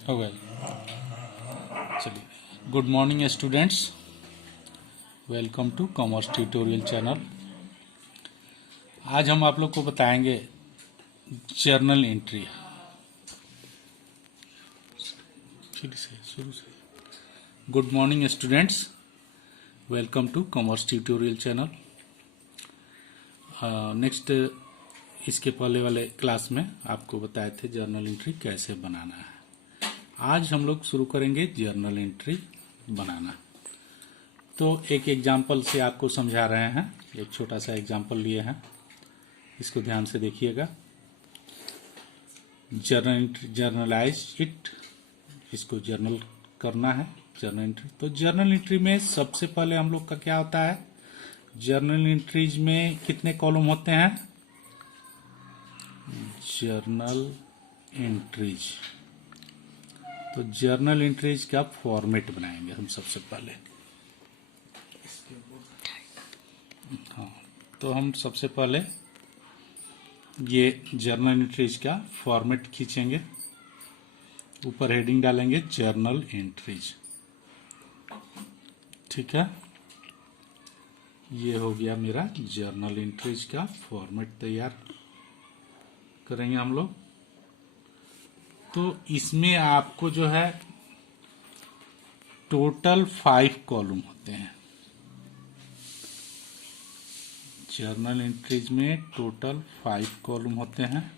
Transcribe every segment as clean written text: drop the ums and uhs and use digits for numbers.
हो गया। चलिए, good morning students, welcome to commerce tutorial channel. आज हम आप लोग को बताएंगे जर्नल एंट्री। फिर से शुरू से। Good morning students, welcome to commerce tutorial channel. Next इसके पहले वाले क्लास में आपको बताए थे जर्नल एंट्री कैसे बनाना है। आज हम लोग शुरू करेंगे जर्नल एंट्री बनाना। तो एक एग्जाम्पल से आपको समझा रहे हैं। एक छोटा सा एग्जाम्पल लिए हैं, इसको ध्यान से देखिएगा। जर्नलाइज इट, इसको जर्नल करना है जर्नल एंट्री। तो जर्नल एंट्री में सबसे पहले हम लोग का क्या होता है, जर्नल एंट्रीज में कितने कॉलम होते हैं, जर्नल एंट्रीज। तो जर्नल एंट्रीज का फॉर्मेट बनाएंगे हम सबसे पहले। हाँ, तो हम सबसे पहले ये जर्नल एंट्रीज का फॉर्मेट खींचेंगे, ऊपर हेडिंग डालेंगे जर्नल एंट्रीज। ठीक है, ये हो गया मेरा जर्नल एंट्रीज का फॉर्मेट तैयार करेंगे हम लोग। तो इसमें आपको जो है टोटल 5 कॉलम होते हैं। जर्नल एंट्रीज में टोटल 5 कॉलम होते हैं।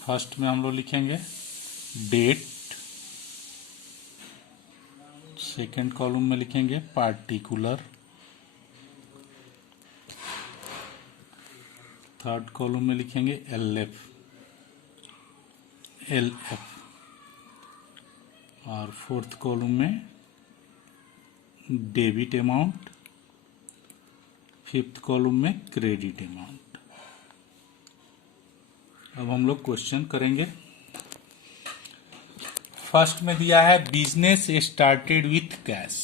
फर्स्ट में हम लोग लिखेंगे डेट, सेकंड कॉलम में लिखेंगे पार्टिकुलर, थर्ड कॉलम में लिखेंगे एलएफ, और फोर्थ कॉलम में डेबिट अमाउंट, फिफ्थ कॉलम में क्रेडिट अमाउंट। अब हम लोग क्वेश्चन करेंगे। फर्स्ट में दिया है business started with cash.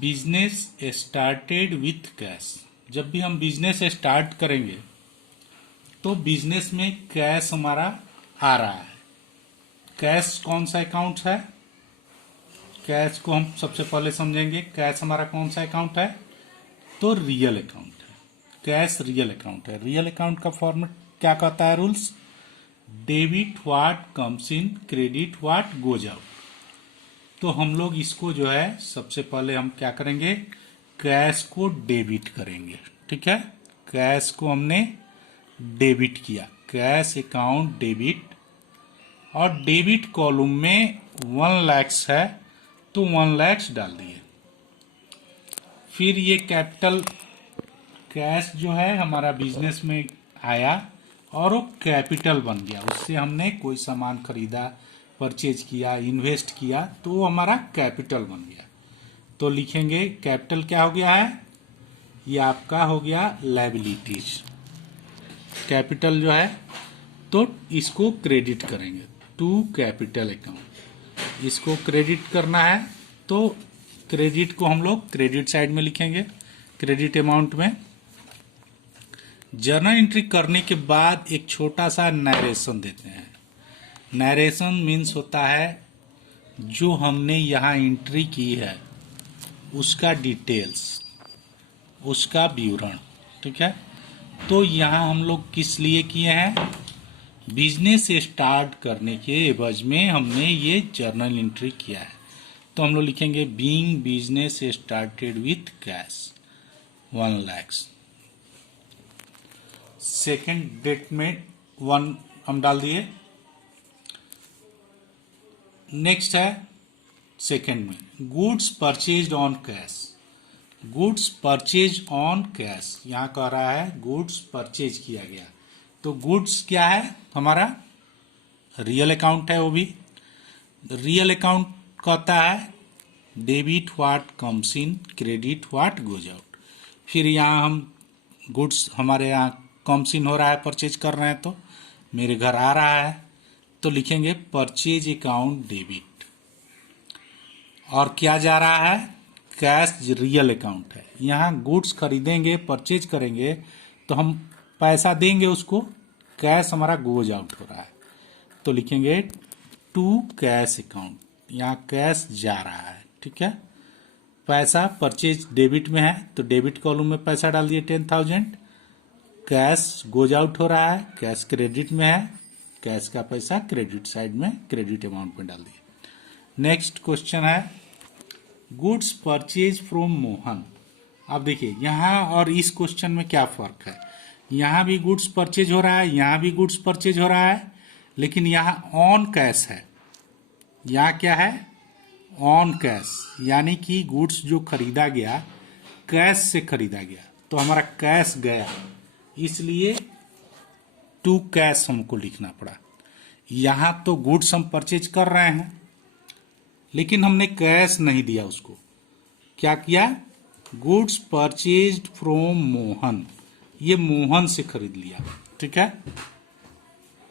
Business started with cash. जब भी हम बिजनेस स्टार्ट करेंगे तो बिजनेस में कैश हमारा आ रहा है। कैश कौन सा अकाउंट है, कैश को हम सबसे पहले समझेंगे। कैश हमारा कौन सा अकाउंट है, तो रियल अकाउंट है। कैश रियल अकाउंट है। रियल अकाउंट का फॉर्मेट क्या कहता है, rules, debit what comes in, credit what goes out. तो हम लोग इसको जो है सबसे पहले हम क्या करेंगे, कैश को डेबिट करेंगे। ठीक है, कैश को हमने डेबिट किया, कैश अकाउंट डेबिट, और डेबिट कॉलम में 1 लाख है तो 1 लाख डाल दिए। फिर ये कैपिटल कैश जो है हमारा बिजनेस में आया और वो कैपिटल बन गया। उससे हमने कोई सामान खरीदा, परचेज किया, इन्वेस्ट किया, तो वो हमारा कैपिटल बन गया। तो लिखेंगे कैपिटल क्या हो गया है, ये आपका हो गया लायबिलिटीज। कैपिटल जो है तो इसको क्रेडिट करेंगे टू कैपिटल अकाउंट। इसको क्रेडिट करना है तो क्रेडिट को हम लोग क्रेडिट साइड में लिखेंगे, क्रेडिट अमाउंट में। जर्नल एंट्री करने के बाद एक छोटा सा नरेशन देते हैं। नरेशन मीन्स होता है जो हमने यहाँ एंट्री की है उसका डिटेल्स, उसका विवरण। ठीक है, तो यहाँ हम लोग किस लिए किए हैं, बिजनेस स्टार्ट करने के एवज में हमने ये जर्नल एंट्री किया है। तो हम लोग लिखेंगे being business started with cash 1 lakh. Second date में 1 हम डाल दिए। नेक्स्ट है सेकेंड में goods purchased on cash. Goods purchase on cash, यहां कह रहा है गुड्स परचेज किया गया। तो गुड्स क्या है हमारा, रियल अकाउंट है वो भी। रियल अकाउंट कहता है debit what comes in, credit what goes out. फिर यहाँ हम गुड्स हमारे यहाँ कम्स इन हो रहा है, परचेज कर रहे हैं तो मेरे घर आ रहा है, तो लिखेंगे परचेज अकाउंट डेबिट। और क्या जा रहा है, कैश रियल अकाउंट है। यहाँ गुड्स खरीदेंगे, परचेज करेंगे तो हम पैसा देंगे उसको, कैश हमारा गोज आउट हो रहा है, तो लिखेंगे टू कैश अकाउंट। यहाँ कैश जा रहा है, ठीक है। पैसा परचेज डेबिट में है तो डेबिट कॉलम में पैसा डाल दिए 10,000। कैश गोज आउट हो रहा है, कैश क्रेडिट में है, कैश का पैसा क्रेडिट साइड में क्रेडिट अमाउंट में डाल दिए। नेक्स्ट क्वेश्चन है गुड्स परचेज फ्रॉम मोहन। अब देखिए यहाँ और इस क्वेश्चन में क्या फर्क है, यहाँ भी गुड्स परचेज हो रहा है, यहाँ भी गुड्स परचेज हो रहा है, लेकिन यहाँ ऑन कैश है। यहाँ क्या है, ऑन कैश, यानी कि गुड्स जो खरीदा गया कैश से खरीदा गया, तो हमारा कैश गया, इसलिए टू कैश हमको लिखना पड़ा। यहाँ तो गुड्स हम परचेज कर रहे हैं लेकिन हमने कैश नहीं दिया उसको, क्या किया, गुड्स परचेज्ड फ्रॉम मोहन, ये मोहन से खरीद लिया, ठीक है।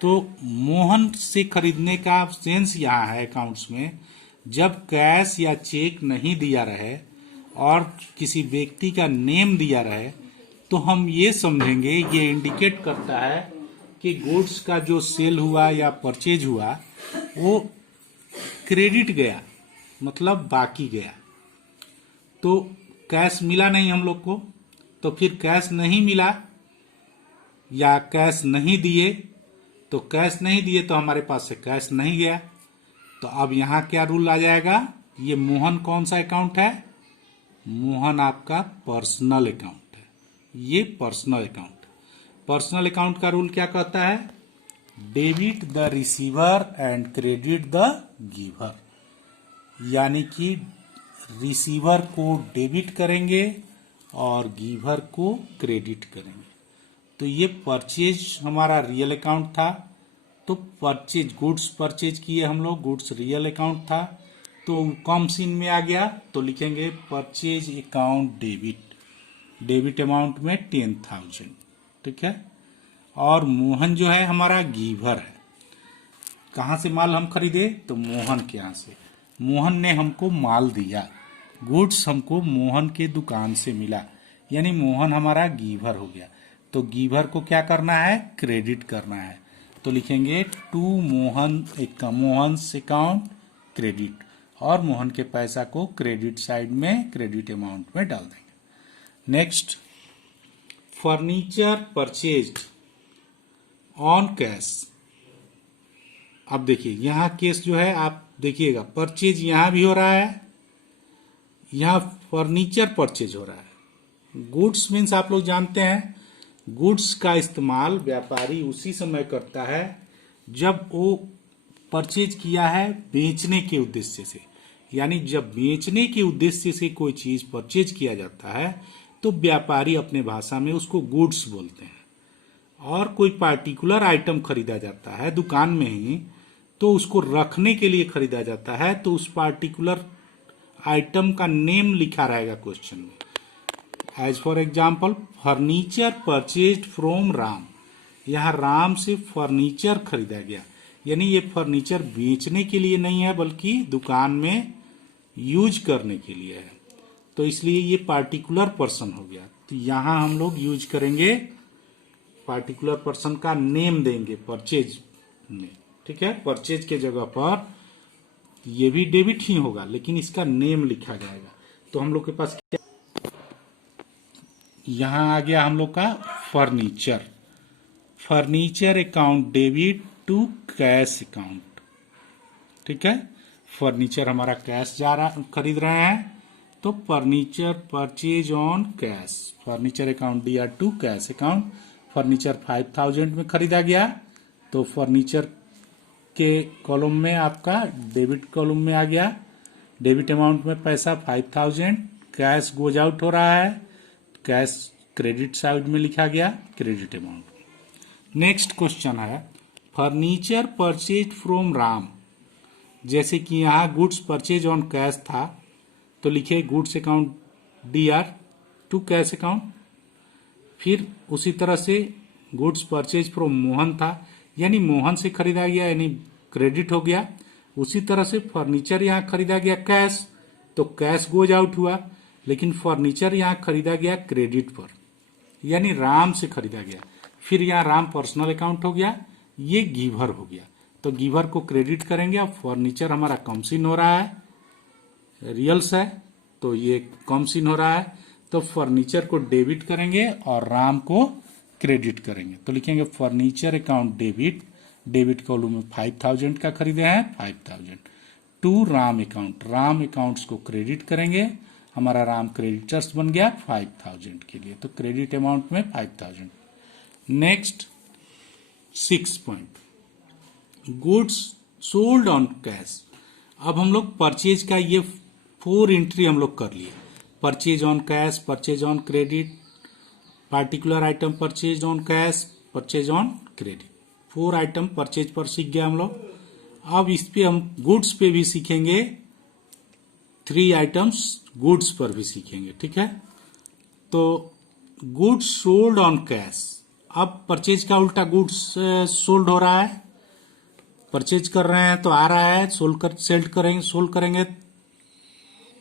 तो मोहन से खरीदने का सेंस यहाँ है अकाउंट्स में, जब कैश या चेक नहीं दिया रहे और किसी व्यक्ति का नेम दिया रहे तो हम ये समझेंगे, ये इंडिकेट करता है कि गुड्स का जो सेल हुआ या परचेज हुआ वो क्रेडिट गया, मतलब बाकी गया। तो कैश मिला नहीं हम लोग को, तो फिर कैश नहीं मिला या कैश नहीं दिए, तो कैश नहीं दिए तो हमारे पास से कैश नहीं गया। तो अब यहाँ क्या रूल आ जाएगा, ये मोहन कौन सा अकाउंट है, मोहन आपका पर्सनल अकाउंट है, ये पर्सनल अकाउंट। पर्सनल अकाउंट का रूल क्या कहता है, debit the receiver and credit the giver, यानी कि रिसीवर को डेबिट करेंगे और गिवर को क्रेडिट करेंगे। तो ये परचेज हमारा रियल अकाउंट था, तो परचेज गुड्स परचेज किए हम लोग, गुड्स रियल अकाउंट था, तो कम सीन में आ गया, तो लिखेंगे purchase account debit, debit amount में 10,000, ठीक है। और मोहन जो है हमारा गिवर है, कहाँ से माल हम खरीदे, तो मोहन के यहाँ से, मोहन ने हमको माल दिया, गुड्स हमको मोहन के दुकान से मिला, यानी मोहन हमारा गिवर हो गया। तो गिवर को क्या करना है, क्रेडिट करना है, तो लिखेंगे to Mohan Mohan's account credit, और मोहन के पैसा को क्रेडिट साइड में क्रेडिट अमाउंट में डाल देंगे। Next, furniture purchased on cash. अब देखिए यहाँ केस जो है आप देखिएगा, परचेज यहाँ भी हो रहा है, यहाँ फर्नीचर परचेज हो रहा है। गुड्स मीन्स आप लोग जानते हैं, गुड्स का इस्तेमाल व्यापारी उसी समय करता है जब वो परचेज किया है बेचने के उद्देश्य से, यानी जब बेचने के उद्देश्य से कोई चीज परचेज किया जाता है तो व्यापारी अपने भाषा में उसको गुड्स बोलते हैं। और कोई पार्टिकुलर आइटम खरीदा जाता है दुकान में ही, तो उसको रखने के लिए खरीदा जाता है, तो उस पार्टिकुलर आइटम का नेम लिखा रहेगा क्वेश्चन में। As for example, furniture purchased from Ram, यहाँ राम से फर्नीचर खरीदा गया, यानी ये फर्नीचर बेचने के लिए नहीं है बल्कि दुकान में यूज करने के लिए है, तो इसलिए ये पार्टिकुलर पर्सन हो गया। तो यहाँ हम लोग यूज करेंगे, पार्टिकुलर पर्सन का नेम देंगे परचेज में, ठीक है। परचेज के जगह पर ये भी डेबिट ही होगा लेकिन इसका नेम लिखा जाएगा। तो हम लोग के पास क्या, यहां आ गया हम लोग का furniture, furniture account debit to cash account, ठीक है। फर्नीचर हमारा कैश जा रहा, खरीद रहे हैं, तो furniture purchase on cash, furniture account दिया टू कैश अकाउंट। फर्नीचर 5,000 में खरीदा गया, तो फर्नीचर के कॉलम में आपका डेबिट कॉलम में आ गया, डेबिट अमाउंट में पैसा 5,000, कैश गोज आउट हो रहा है, कैश क्रेडिट साइड में लिखा गया क्रेडिट अमाउंट। नेक्स्ट क्वेश्चन है फर्नीचर परचेज फ्रॉम राम, जैसे कि यहाँ गुड्स परचेज ऑन कैश था तो लिखे goods account DR to cash account. फिर उसी तरह से गुड्स परचेज फ्रॉम मोहन था, यानी मोहन से खरीदा गया यानी क्रेडिट हो गया। उसी तरह से फर्नीचर यहाँ खरीदा गया कैश, तो कैश गोज आउट हुआ, लेकिन फर्नीचर यहाँ खरीदा गया क्रेडिट पर, यानी राम से खरीदा गया। फिर यहाँ राम पर्सनल अकाउंट हो गया, ये गिवर हो गया, तो गिवर को क्रेडिट करेंगे। अब फर्नीचर हमारा कम सीन हो रहा है, रियल्स है तो ये कम सीन हो रहा है, तो फर्नीचर को डेबिट करेंगे और राम को क्रेडिट करेंगे। तो लिखेंगे furniture account debit, debit column में 5000 का खरीदे हैं 5000 to Ram account, Ram accounts को क्रेडिट करेंगे, हमारा राम क्रेडिटर्स बन गया 5000 के लिए, तो क्रेडिट अमाउंट में 5000। Next 6 point, goods sold on cash. अब हम लोग परचेज का ये 4 एंट्री हम लोग कर लिए, purchase on cash, purchase on credit, particular item purchase on cash, purchase on credit, 4 item purchase पर सीख गया हम लोग। अब इस पे हम गुड्स पे भी सीखेंगे, 3 आइटम्स गुड्स पर भी सीखेंगे, ठीक है। तो गुड्स सोल्ड ऑन कैश, अब परचेज का उल्टा गुड्स सोल्ड हो रहा है, परचेज कर रहे हैं तो आ रहा है, सोल्ड करेंगे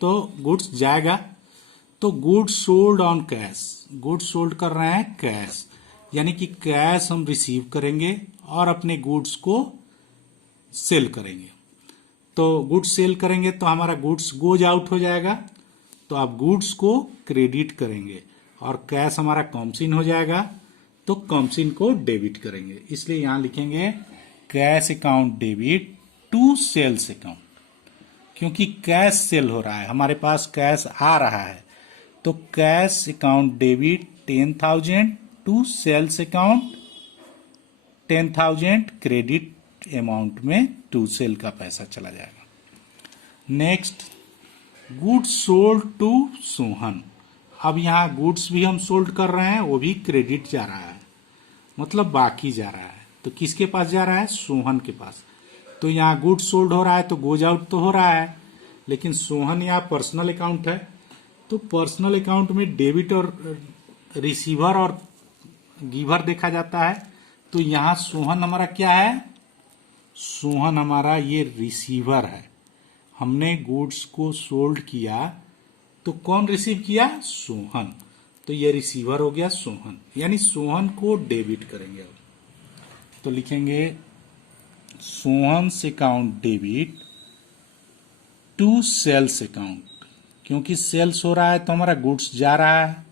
तो गुड्स जाएगा। तो goods sold on cash, goods sold कर रहे हैं कैश, यानी कि कैश हम रिसीव करेंगे और अपने गुड्स को सेल करेंगे। तो गुड्स सेल करेंगे तो हमारा गुड्स गोज आउट हो जाएगा, तो आप गुड्स को क्रेडिट करेंगे और कैश हमारा कॉमसिन हो जाएगा, तो कॉमसिन को डेबिट करेंगे। इसलिए यहां लिखेंगे cash account debit to sales account, क्योंकि कैश सेल हो रहा है, हमारे पास कैश आ रहा है, तो cash account debit 10,000 to sales account 10,000, credit amount में टू सेल का पैसा चला जाएगा। Next goods sold to Sohan, अब यहाँ गुड्स भी हम सोल्ड कर रहे हैं, वो भी क्रेडिट जा रहा है, मतलब बाकी जा रहा है, तो किसके पास जा रहा है, सोहन के पास। तो यहाँ गुड्स सोल्ड हो रहा है तो गोज आउट तो हो रहा है, लेकिन सोहन यहाँ पर्सनल अकाउंट है, तो पर्सनल अकाउंट में डेबिट और रिसीवर और गिवर देखा जाता है। तो यहाँ सोहन हमारा क्या है, सोहन हमारा ये रिसीवर है, हमने गुड्स को सोल्ड किया तो कौन रिसीव किया, सोहन, तो ये रिसीवर हो गया सोहन, यानी सोहन को डेबिट करेंगे। अब तो लिखेंगे Sohan's account debit to sales account, क्योंकि सेल्स हो रहा है तो हमारा गुड्स जा रहा है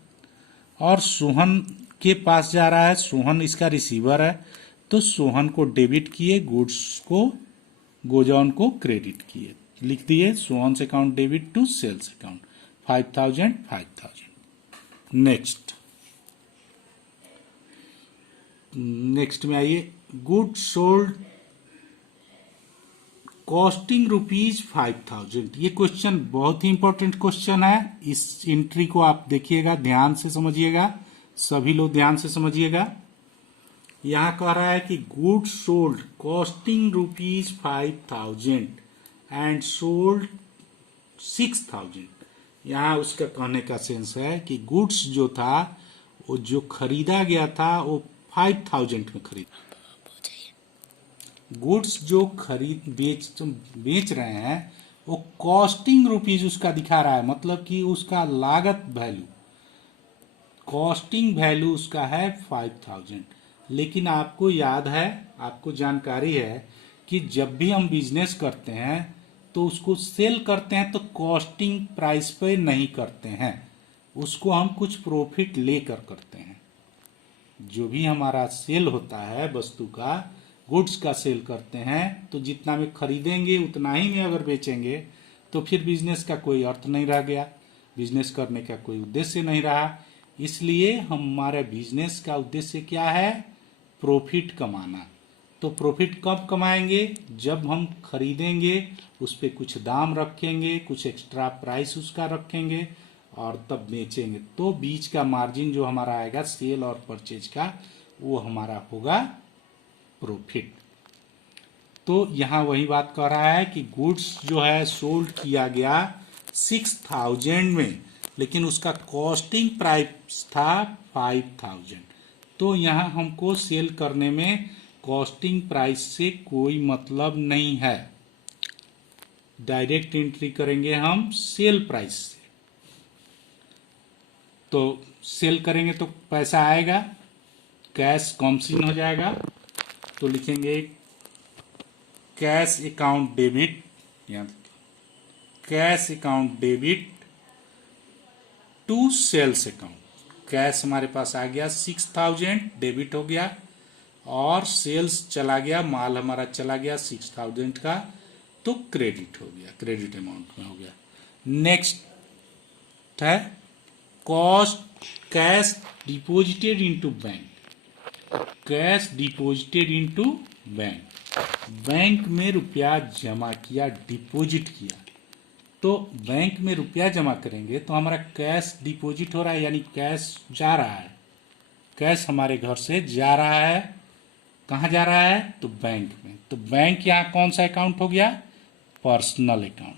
और सोहन के पास जा रहा है, सोहन इसका रिसीवर है, तो सोहन को डेबिट किए, गुड्स को गोजॉन को क्रेडिट किए, लिख दिए Sohan's account debit to sales account 5000 5000। Next में आइए, गुड्स सोल्ड कॉस्टिंग ₹5000। ये क्वेश्चन बहुत ही इंपॉर्टेंट क्वेश्चन है, इस एंट्री को आप देखिएगा, ध्यान से समझिएगा, सभी लोग ध्यान से समझिएगा। यहां कह रहा है कि goods sold costing ₹5000 and sold 6000। यहां उसका कहने का सेंस है कि गुड्स जो था वो जो खरीदा गया था वो 5000 में खरीदा, गुड्स जो बेच रहे हैं वो कॉस्टिंग रुपीज उसका दिखा रहा है, मतलब कि उसका लागत वैल्यू, कॉस्टिंग वैल्यू उसका है 5000। लेकिन आपको याद है, आपको जानकारी है कि जब भी हम बिजनेस करते हैं तो उसको सेल करते हैं तो कॉस्टिंग प्राइस पे नहीं करते हैं, उसको हम कुछ प्रॉफिट लेकर करते हैं। जो भी हमारा सेल होता है वस्तु का, गुड्स का सेल करते हैं, तो जितना में खरीदेंगे उतना ही में अगर बेचेंगे तो फिर बिजनेस का कोई अर्थ नहीं रह गया, बिजनेस करने का कोई उद्देश्य नहीं रहा। इसलिए हमारे बिजनेस का उद्देश्य क्या है, प्रॉफिट कमाना। तो प्रॉफिट कब कमाएंगे, जब हम खरीदेंगे उस पर कुछ दाम रखेंगे, कुछ एक्स्ट्रा प्राइस उसका रखेंगे और तब बेचेंगे, तो बीच का मार्जिन जो हमारा आएगा सेल और परचेज का, वो हमारा होगा प्रॉफिट। तो यहाँ वही बात कह रहा है कि गुड्स जो है सोल्ड किया गया 6000 में, लेकिन उसका कॉस्टिंग प्राइस था 5000। तो यहाँ हमको सेल करने में कॉस्टिंग प्राइस से कोई मतलब नहीं है, डायरेक्ट एंट्री करेंगे हम सेल प्राइस से। तो सेल करेंगे तो पैसा आएगा, कैश कॉमसिन हो जाएगा। तो लिखेंगे कैश अकाउंट डेबिट, यहाँ cash account debit to sales account. Cash हमारे पास आ गया 6000, डेबिट हो गया, और सेल्स चला गया, माल हमारा चला गया 6000 का, तो क्रेडिट हो गया, क्रेडिट अमाउंट में हो गया। नेक्स्ट है cost cash deposited into bank. Cash deposited into bank, bank में रुपया जमा किया, डिपॉजिट किया। तो बैंक में रुपया जमा करेंगे तो हमारा कैश डिपॉजिट हो रहा है, यानी कैश जा रहा है, कैश हमारे घर से जा रहा है। कहाँ जा रहा है? तो बैंक में। तो बैंक यहाँ कौन सा अकाउंट हो गया? Personal account.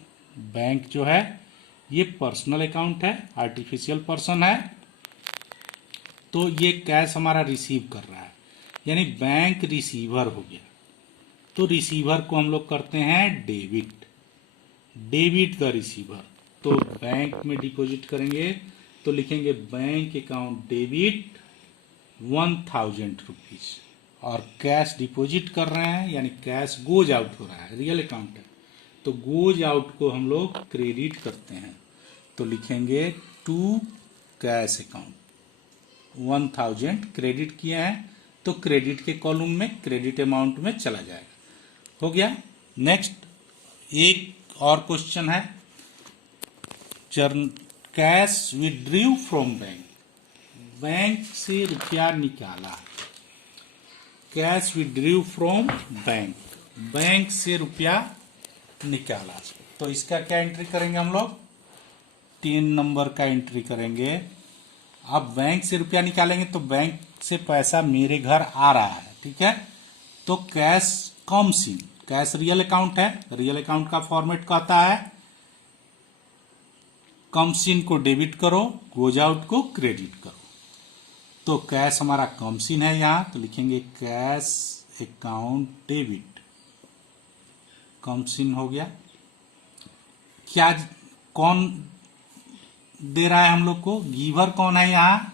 बैंक जो है ये पर्सनल अकाउंट है, आर्टिफिशियल पर्सन है। तो ये कैश हमारा रिसीव कर रहा है, यानी बैंक रिसीवर हो गया। तो रिसीवर को हम लोग करते हैं डेबिट, डेबिट द रिसीवर। तो बैंक में डिपॉजिट करेंगे तो लिखेंगे बैंक अकाउंट डेबिट 1000 रुपीज, और कैश डिपॉजिट कर रहे हैं यानी कैश गोज आउट हो रहा है, रियल अकाउंट है। तो गोज आउट को हम लोग क्रेडिट करते हैं, तो लिखेंगे टू कैश अकाउंट 1000 क्रेडिट किए हैं, तो क्रेडिट के कॉलम में क्रेडिट अमाउंट में चला जाएगा। हो गया। नेक्स्ट एक और क्वेश्चन है, cash withdrew from bank. Bank से रुपया निकाला, cash withdrew from bank, bank से रुपया निकाला। तो इसका क्या एंट्री करेंगे हम लोग? 3 नंबर का एंट्री करेंगे। अब बैंक से रुपया निकालेंगे तो बैंक से पैसा मेरे घर आ रहा है, ठीक है। तो cash comes in, cash real account है, रियल अकाउंट का फॉर्मेट कहता है कम्स इन को डेबिट करो, गोज आउट को क्रेडिट करो। तो कैश हमारा कम्स इन है यहां, तो लिखेंगे cash account debit, comes in हो गया। क्या कौन दे रहा है हम लोग को? गिवर कौन है यहाँ?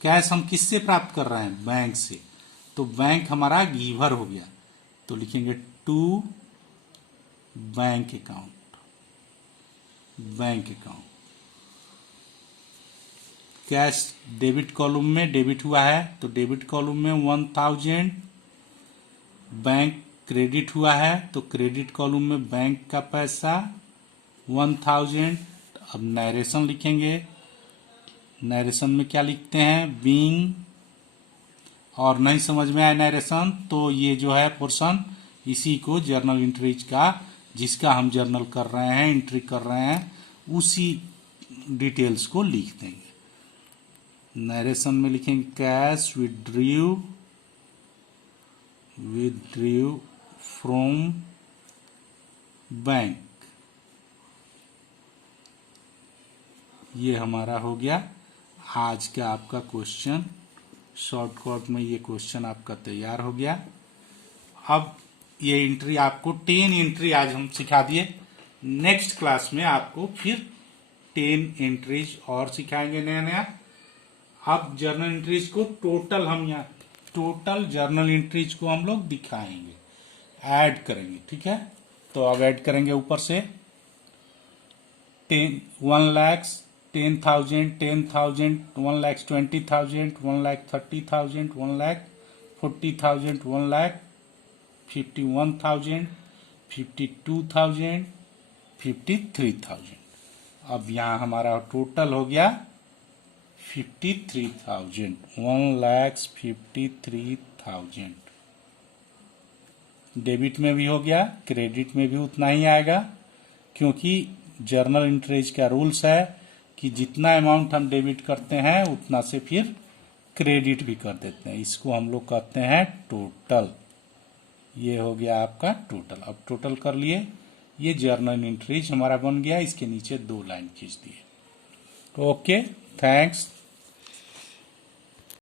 कैश हम किससे प्राप्त कर रहे हैं? बैंक से। तो बैंक हमारा गिवर हो गया, तो लिखेंगे to bank account, bank account. Cash debit column में डेबिट हुआ है, तो डेबिट कॉलम में 1000, बैंक क्रेडिट हुआ है तो क्रेडिट कॉलम में बैंक का पैसा 1000। अब नरेशन लिखेंगे, नरेशन में क्या लिखते हैं? बीइंग। और नहीं समझ में आया नरेशन तो ये जो है पोर्शन, इसी को जर्नल एंट्रीज का, जिसका हम जर्नल कर रहे हैं, एंट्री कर रहे हैं, उसी डिटेल्स को लिख देंगे। नरेशन में लिखेंगे कैश विड्रू फ्रॉम बैंक। ये हमारा हो गया आज का आपका क्वेश्चन। शॉर्टकट में ये क्वेश्चन आपका तैयार हो गया। अब ये एंट्री आपको 10 एंट्री आज हम सिखा दिए। नेक्स्ट क्लास में आपको फिर 10 एंट्रीज और सिखाएंगे नया नया। अब जर्नल एंट्रीज को टोटल हम यहाँ टोटल जर्नल एंट्रीज को हम लोग दिखाएंगे, ऐड करेंगे, ठीक है। तो अब ऐड करेंगे ऊपर से 1 लाख 10,000, 10,000, 1,20,000, 1,30,000, 1,40,000, 1,51,000, 52,000, 53,000। अब यहाँ हमारा टोटल हो गया 53,000, 1,53,000। डेबिट में भी हो गया, क्रेडिट में भी उतना ही आएगा, क्योंकि जर्नल एंट्रीज का रूल्स है कि जितना अमाउंट हम डेबिट करते हैं उतना से फिर क्रेडिट भी कर देते हैं। इसको हम लोग कहते हैं टोटल। ये हो गया आपका टोटल। अब टोटल कर लिए, ये जर्नल एंट्रीज हमारा बन गया, इसके नीचे 2 लाइन खींच दिए। Okay, thanks.